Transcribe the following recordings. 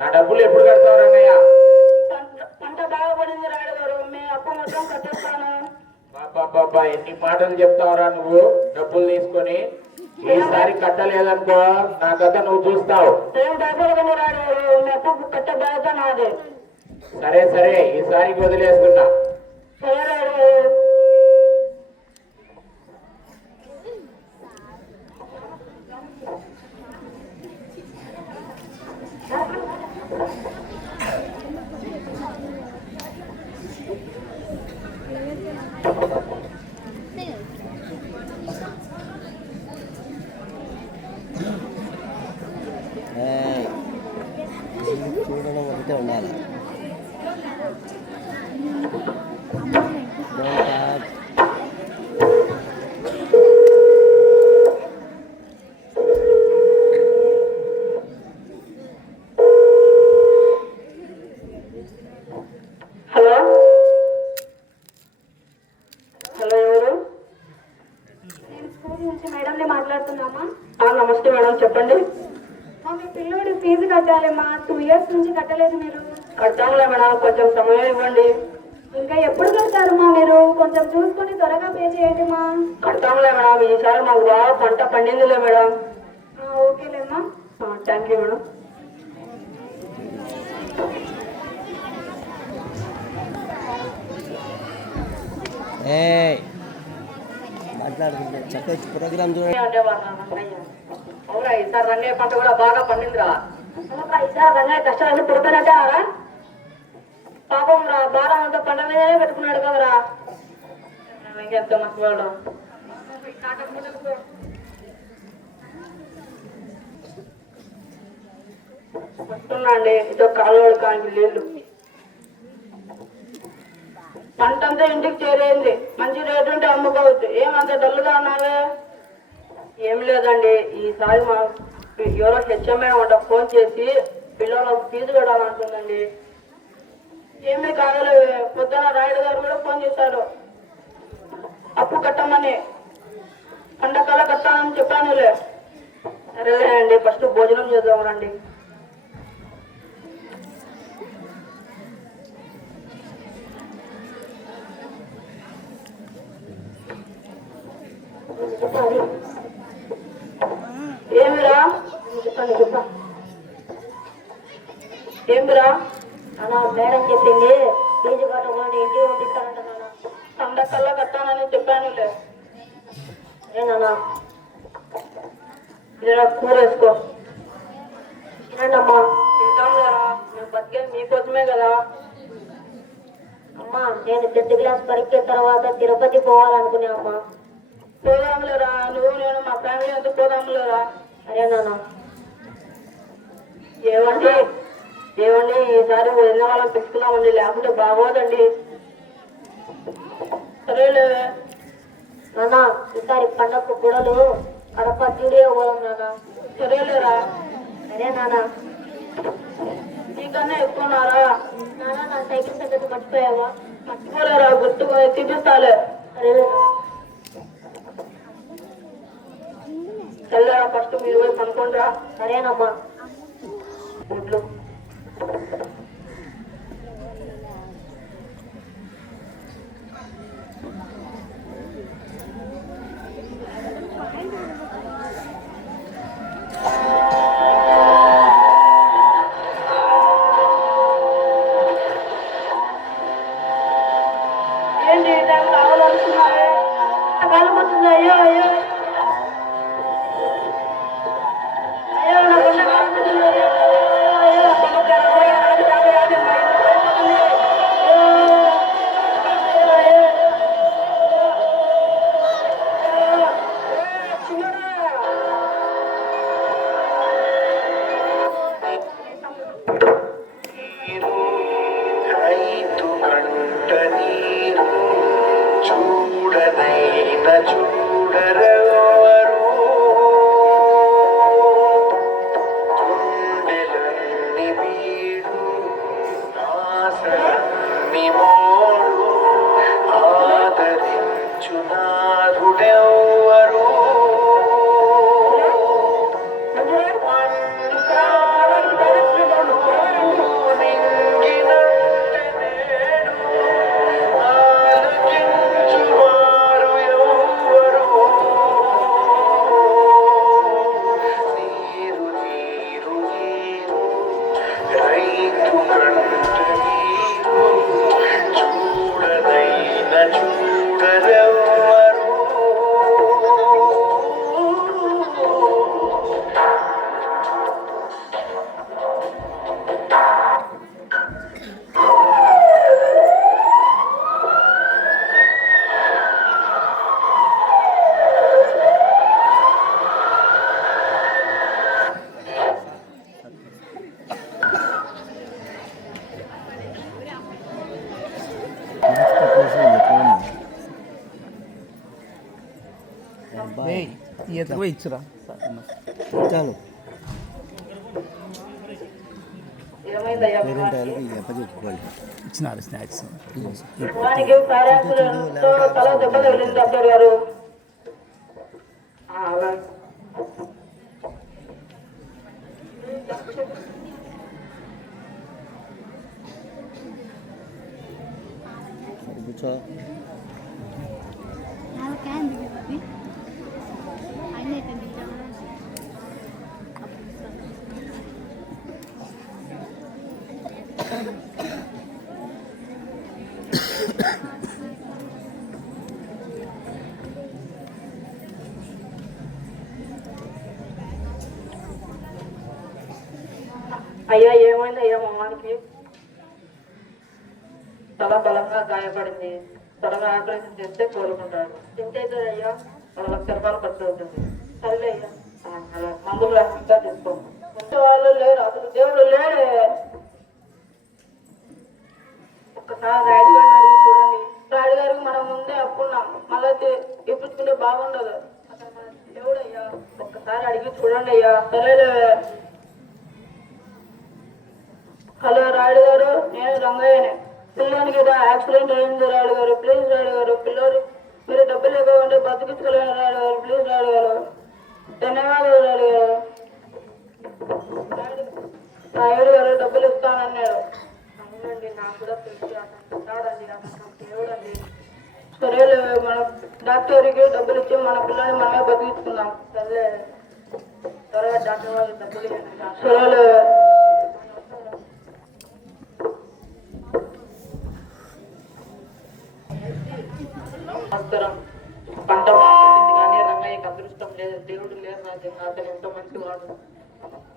నా డబ్బులు ఎప్పుడు కడతావు రంగయ్య? పంట బాగా పడింది రాయుడు గారు, మీ అప్పు మొత్తం కట్టేస్తాను. బాబా ఎన్ని మాటలు చెప్తావురా నువ్వు? డబ్బులు తీసుకొని ఈసారి కట్టలేదనుకో నా కథ నువ్వు చూస్తావు. ఏం భయపడకండి రాయుడు గారు, మీ అప్పు కట్టే బాధ్యత నాదే. సరే సరే, ఈసారికి వదిలేస్తున్నా. సరే రాయుడు గారు. చూడడం ఒకటే ఉండాలి. హలో హలో, ఎవరు? నేను స్కూల్ నుంచి మేడంని మాట్లాడుతున్నామా? నమస్తే మేడం, చెప్పండి. మీ పిల్లోడి ఫీజు కట్టాలేమా, 2 years నుంచి కట్టలేదు మీరు. కడతాంలే మేడం, కొంచెం సమయం ఇవ్వండి. ఇంకా ఎప్పుడు కడతారు మీరు? కొంచెం చూసుకొని త్వరగా పే చేయండి మా. కడతాంలే మేడం, ఈసారి మాకు బాగా పంట పండిందిలే మేడం. ఓకేలేమ్మా. Thank you madam. మాట్లాడుతుంటే చక్కగా ప్రోగ్రామ్ చూడండి. అవురా, ఈసారి రంగయ్య పంట కూడా బాగా పండిందిరా. ఈసారి రంగయ్య కష్టాలన్నీ పుడతానంటారా? పాపం రా, భారం అంతా పంట మీదనే పెట్టుకున్నాడు కదరా. ఎంత మంచివాడు. వస్తున్నా అండి, ఇదో కాలువడు కానీ నీళ్ళు. పంట అంతా ఇంటికి చేరేయింది, మంచి రేటు ఉంటే అమ్ముకోవచ్చు. ఏమంత డల్లుగా ఉన్నావే? ఏం లేదండి, ఈసారి మా ఎవరో హెచ్ఎంఐ వంట ఫోన్ చేసి పిల్లలకు ఫీజు కట్టాలంటుందండి. ఏమీ కాగలేదు. పొద్దున రాయుడు గారు కూడా ఫోన్ చేశారు, అప్పు కట్టమని. పండగల కట్టాలని చెప్పానులే. సరేలే అండి, ఫస్ట్ భోజనం చేద్దాం రండి. ఏమిరా? ఏమిరా? మేడం చెప్పింది ఫీజు కట్టకుండా ఇంటికి పంపిస్తారంట నాన్న. పండగల్లా కట్టానని చెప్పానులే. ఏనా ఇలా కూర వేసుకో. తినండమ్మా. తింటాం కదా, మేము బతికేది మీకోసమే కదా. అమ్మా, నేను 10th class పరీక్ష తర్వాత తిరుపతి పోవాలనుకునే అమ్మా. పోదాములేరా, నువ్వు నేను మా ఫ్యామిలీ అంతా పోదాములేరా. అరే నాన్న. ఏమండి ఏమండి, ఈసారి వదిన వాళ్ళని పెట్టుకున్నామండి, లేకుంటే బాగోదండి. సరేలే నాన్న, ఈసారి పండగకు గుడలు కడప స్టూడియో పోదాం నాన్న. సరేలేరా. సరే నాన్న. నీకన్నా ఎక్కువన్నారా? నాన్న, నా సైకిల్ సంగతి మర్చిపోయావా? మర్చిపోలేరా, గుర్తుకొని చూపిస్తాలే. సరేలే. చల్లరా, ఫస్ట్ మీరు పోయి పనుకోండిరా. సరేనమ్మా. గుడ్లు ఏంటి ఈ టైం కావాలనుకున్నారే? కాలం వస్తుంది. అయ్యో అయ్యో అయ్యో, నా కొండ కాలం వస్తుంది. అయ్యో అయ్యో, ఇచ్చురా చాలు ఏమైందయ్యా పేరెంట్ వాళ్ళకి చెప్పండి ఇచ్చినారు స్నాక్స్. వానికి ఫైరాన్స్తో తల దెబ్బ తగిలింది డాక్టర్ గారు. అలా కూర్చో అయ్యా ఏమైంది అయ్యా మొహానికి? తల బలంగా గాయపడింది. త్వరగా ఆపరేషన్ చేస్తే కోలుకుంటాడు. ఎంత అవుతుంది అయ్యా? 1 లక్ష రూపాయలు ఖర్చు అవుతుంది. సరే అయ్యా, అలా మందులు రాకుండా తీసుకోండి. ఇంటి వాళ్ళు లేరు, అసలు దేవుడు లేడే. ఒక్కసారి రాయుడు గారిని అడిగి చూడండి. రాయుడు గారికి మనం ముందే అప్పున్నాం, మళ్ళీ ఇప్పుడుకుంటే బాగుండదు. అసలు మన దేవుడు అయ్యా, ఒక్కసారి అడిగి చూడండి అయ్యా. సరేలే. హలో రాయుడు గారు, నేను రంగయ్యనే. పిల్లోనికి ఏదో యాక్సిడెంట్ అయింది రాయుడు గారు. ప్లీజ్ రాయుడు గారు, పిల్లోడు మీరు డబ్బులు ఇవ్వకుంటే బతికించుకోలేను రాయుడు గారు. ప్లీజ్ రాయుడు గారు. ధన్యవాదాలు రాయుడు గారు. రాయుడు గారు డబ్బులు ఇస్తానన్నాడు. అవునండి, నాకు కూడా తెలిసి అతను ఉన్నాడండి, అతను దేవుడండి. సరేలే, మన డాక్టర్కి డబ్బులు ఇచ్చి మన పిల్లని మనమే బతికించుకుందాం. సరేలే, త్వరగా డాక్టర్ వాళ్ళకి డబ్బులు ఇవ్వండి. సరేలే. పంట మాట్లాడింది కానీ రంగయ్యకి అదృష్టం లేదు. దేవుడు లేదు రాజ్యంగా. అతను ఎంతో మంచివాడు.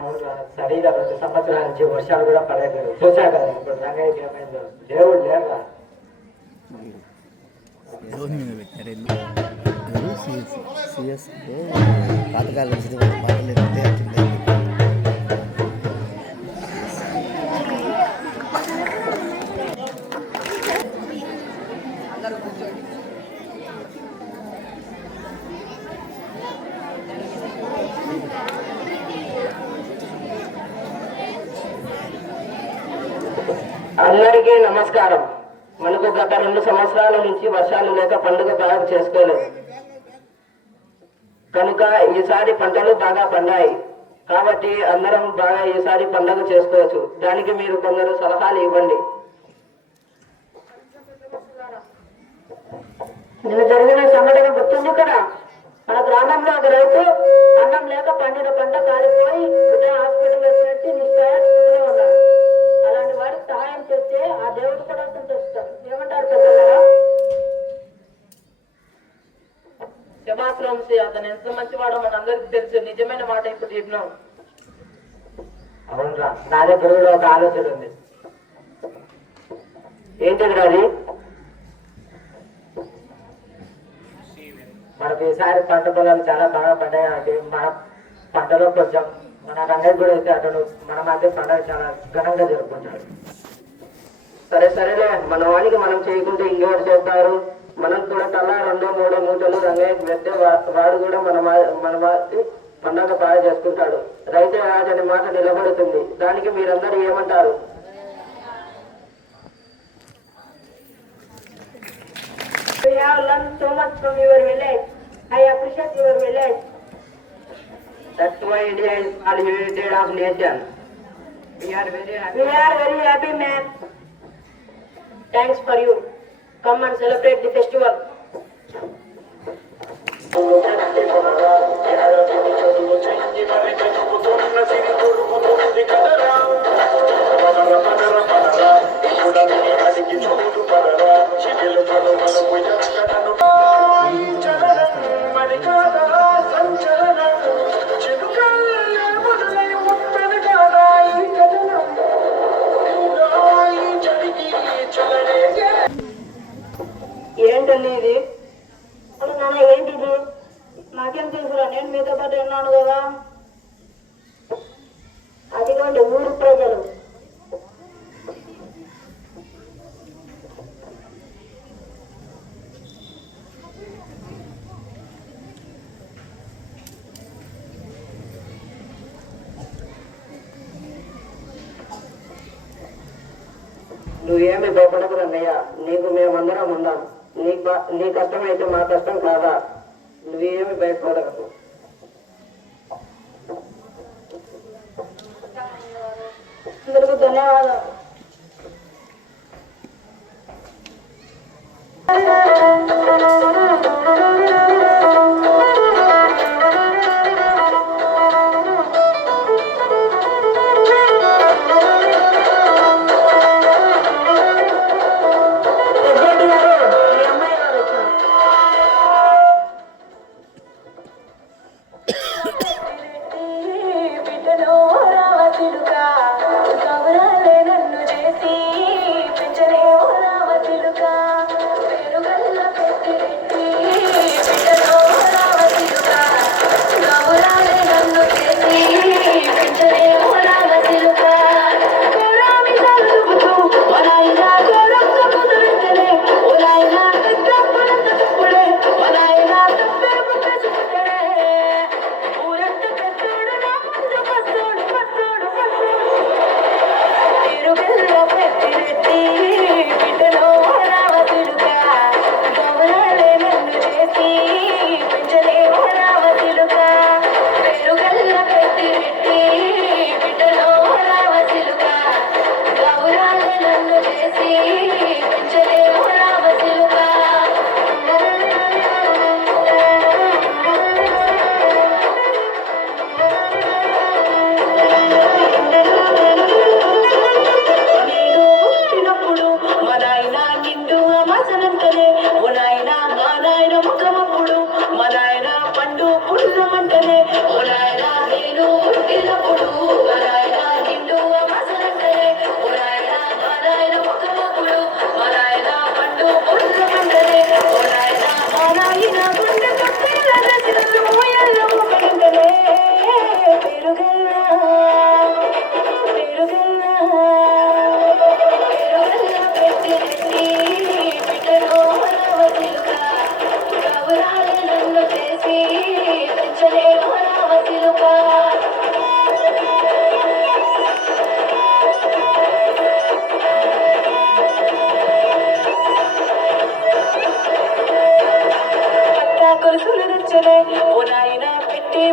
అవునా, సరిగా 2 సంవత్సరాల నుంచి వర్షాలు కూడా పడలేదు. చూసా కదా ఇప్పుడు రంగయ్యకి ఏమైందో. దేవుడు లేరా? రోజు మీద పెట్టారు సిఎస్ పాతకాలం మాటలు అందరికీ నమస్కారం. మనకు గత 2 సంవత్సరాల నుంచి వర్షాలు లేక పండుగ బాగా చేసుకోలేదు. కనుక ఈసారి పంటలు బాగా పండాయి. కాబట్టి అందరం బాగా ఈసారి పండుగ చేసుకోవచ్చు. దానికి మీరు కొందరు సలహాలు ఇవ్వండి. నిన్న జరిగిన సంఘటన గుర్తుంది కదా. మన గ్రామంలో ఒక రైతు అన్నం లేక పండిన పంట కాలిపోయి హాస్పిటల్లో చేర్చి నిశ్చయంగా ఉన్నారు. అలాంటి వారికి సహాయం చేస్తే ఆ దేవుడు కూడా సంతోషిస్తాడు. ఏమంటారు పెద్దలారా? క్షమాశ్రమంసి అతను ఎంత మంచివాడో మన అందరికి తెలుసు. నిజమైన మాట ఇప్పుడు చెప్పినాం. అవునరా, నా దగ్గర కూడా ఒక ఆలోచన ఉంది. ఏంటి అది? మనకి ఈసారి పంట పొలాలు చాలా బాగా పడ్డాయి. అంటే మన పంటలో కొంచెం మన రంగయ్య కూడా అయితే అతను మన మధ్య పండుగ చాలా ఘనంగా జరుపుకుంటాడు. సరేలే, మన వానికి మనం చేయకుంటే ఇంకెవరు చేస్తారు? మనం కూడా తలా 2-3 మూటలు రంగయ్యకి పెడితే వాడు కూడా మన పండగ బాగా చేసుకుంటాడు. రైతే రాజు అనే మాట నిలబడుతుంది. దానికి మీరందరూ ఏమంటారు? We have learned so much from your village. I appreciate your village. That's why India is called United of Nation. We are very happy. We are very happy, man. Thanks for you. Come and celebrate the festival. చెంగి మరి చదువుతున్న సిరి దొరుకుతుంది కదరా తల్లి ఇది? అరే నాన్న ఏంటిది? నాకేం తెలుసురా, నేను మీతో పాటు విన్నాను కదా. అదిగోండి ఊరు ప్రజలు. నువ్వేమి భయపడకు అన్నయ్య, నీకు మేమందరం ఉన్నాం. నీ కష్టం అయితే మా కష్టం కాదా? నువ్వేమి భయపడకు. అందరికీ ధన్యవాదాలు.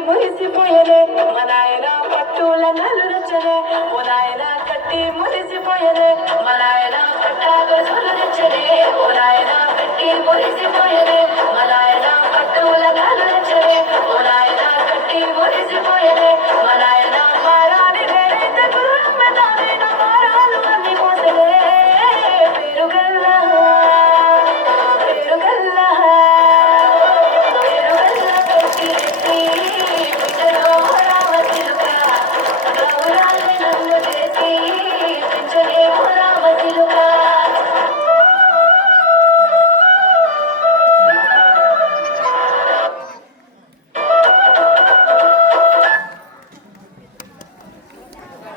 మురిసిపోయలే మా నాయన పట్టుల నలు రచనే ఓ నాయన కట్టి మురిసిపోయలే మా నాయన పట్టాగ